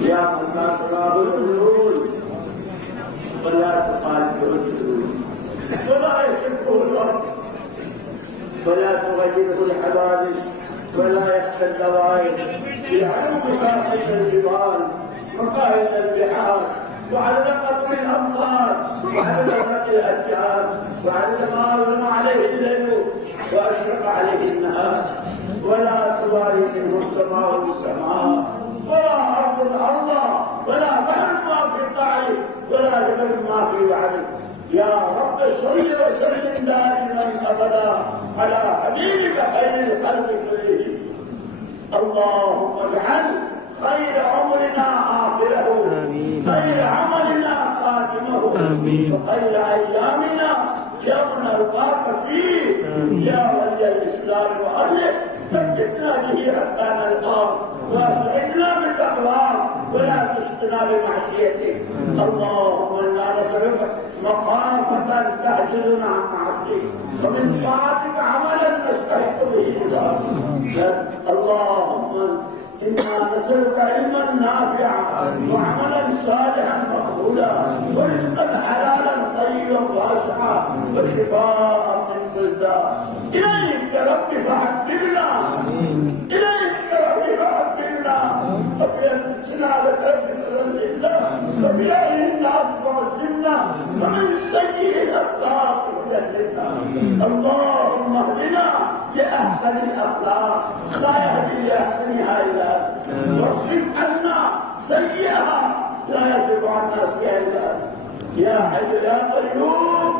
يا من لا تراه العيون ولا تقاله الجنون ولا يشبه الوقت ولا تغيره الحوادث ولا يخشى الدوائر يعلم مفاتيح الجبال مقاهي البحار وعدد قطر الامطار وعدد ورق الاشجار وعدد ما اظلم عليه الليل واشرق عليه النهار ولا تواري منه السماء والسماء ولا ارض الارض ولا بحر ما في البحر ولا جبل ما في بحر يا رب صل وسلم دائما ابدا على حبيبك خير الخلق كلهم اللهم اجعل خير عمرنا آخره خير عملنا خاتمه وخير أيامنا يوم نلقاك فيه يا ولي الإسلام وأهله ثبتنا به حتى نلقاك وأسعدنا بتقواك ولا تسقنا بمعصيتك اللهم إنا نسألك مخافة تعجزنا عن معصيتك ومن طاعتك عملا نستحق به رضاك اللهم إنا نسألك علما نافعا وعملا صالحا مقبولا ورزقا حلالا طيبا واسعا وشفاء من كل داء إليك رب فحببنا إليك رب فحببنا وبأنفسنا لك رب فضلنا وبأهل الناس وعزمنا ومن سيء الأخلاق وجنبنا اللهم اهدنا لأحسن الأخلاق لا يهدي لأحسنها إلا واصرف عنا سيئها لا يصرف عنا سيئها يا حي يا قيوم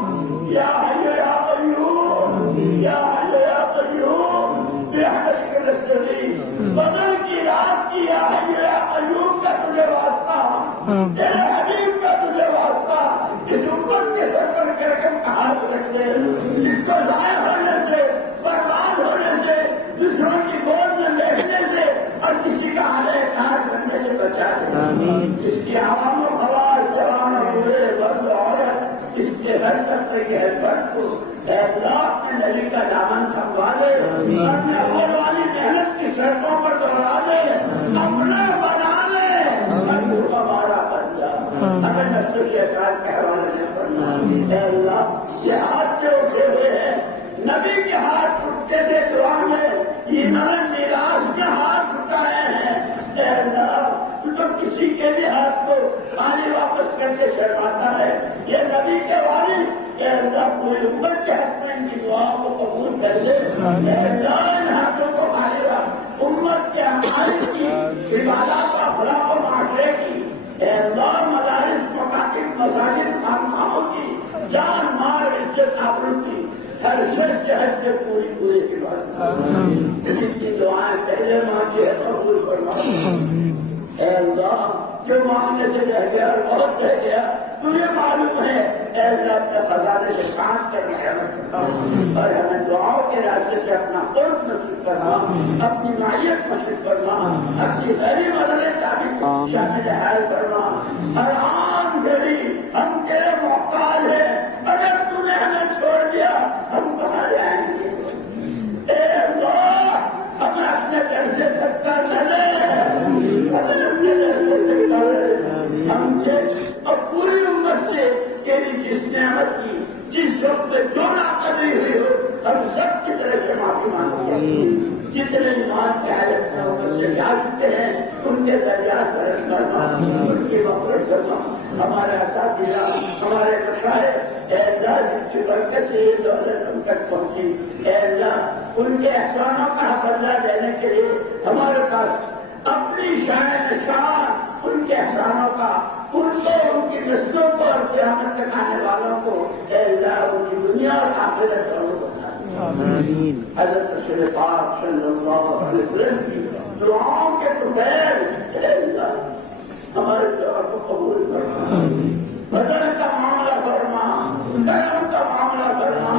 يا حي يا قيوم يا حي يا قيوم برحمتك نستغيث بدر کی رات کی یا حي يا قيوم کا تجھے واسطہ تیرے حبیب کا تجھے واسطہ اس امت کے سر پر کرم کا ہاتھ رکھ دے جس کو ضائع ہونے سے برباد ہونے سے دوسروں کی گود میں بیٹھنے سے اور کسی کا علیہ کار کرنے سے بچا دے اس کی عوام و خواص جوان بوڑھے مرد عورت اس کے ہر طبقے کے حلقت کو اے اللہ اپنے نبی کا دامن تھموا دے اپنے اول والی محنت کی سڑکوں پر دوڑا دے اپنا بنا دے اور تو ہمارا بن جا اگر نفس شیطان کے حوالے سے پڑھنا اے اللہ یہ ہاتھ جو اٹھے ہوئے ہیں نبی کے ہاتھ اٹھتے تھے دعا میں ایمان میراث میں ہاتھ اٹھائے ہیں اے اللہ تو کسی کے بھی ہاتھ کو خالی واپس کرتے شرماتا ہے یہ نبی کے والد اے اللہ پوری امت کے حق میں ان کی دعاؤں کو قبول کر دے اے اللہ ان ہاتھوں کو خالی امت کے عقائد کی عبادات کا بھلا کو معاشرے کی اے اللہ مدارس مکاتب مساجد خانقاہوں کی جان مال عزت آبرو کی ہر شخص جہد سے پوری کی بات جن کی دعائیں پہلے مانگی ہے قبول فرما اے اللہ جو مانگنے سے رہ گیا اور بہت رہ گیا تجھے معلوم ہے اے اللہ اپنے خزانے سے کام کرنا ہے اور ہمیں دعاؤں کے راستے سے اپنا قرب نصیب کرنا اپنی معیت نصیب کرنا اپنی غیری مدد تعبیر شامل حال کرنا ہر عام گھڑی ہم تیرے محتاج ہیں اگر تم نے ہمیں چھوڑ دیا ہم کہاں جائیں گے اے اللہ ہمیں اپنے گھر سے دھکا نہ دے ہمیں اپنے گھر سے دھکا دے ہم سے اور پوری امت سے تیری جس نعمت کی جس وقت میں جو ناقدری ہوئی ہو ہم سب کی طرف سے معافی مانگتے ہیں جتنے ایمان کے حالت میں امت سے جا چکے ہیں ان کے درجات بلند کرنا ان کی مغفرت کرنا ہمارے اساتذہ ہمارے مشاہد اے اللہ جن کی برکت سے یہ دولت ہم تک پہنچی اے اللہ ان کے احسانوں کا بدلہ دینے کے لیے ہمارے پاس اپنی شان ان کے احسانوں کا ان کو ان کی نسلوں کو اور قیامت تک آنے والوں کو اے اللہ ان کی دنیا اور آخرت دونوں کو حضرت رسول پاک صلی اللہ علیہ وسلم کی دعاؤں کے طفیل اے اللہ ہمارے دعا کو قبول کرنا بدل کا معاملہ کرنا کرم کا معاملہ کرنا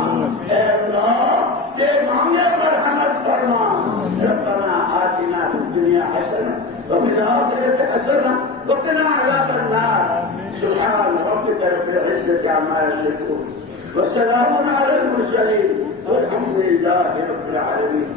اے اللہ کے معاملے پر حمد کرنا ربنا آتنا فی الدنیا حسنہ وفي الآخرة حسنة وقنا عذاب النار سبحان ربك رب العزة عما يصفون وسلام على المرسلين والحمد لله رب العالمين.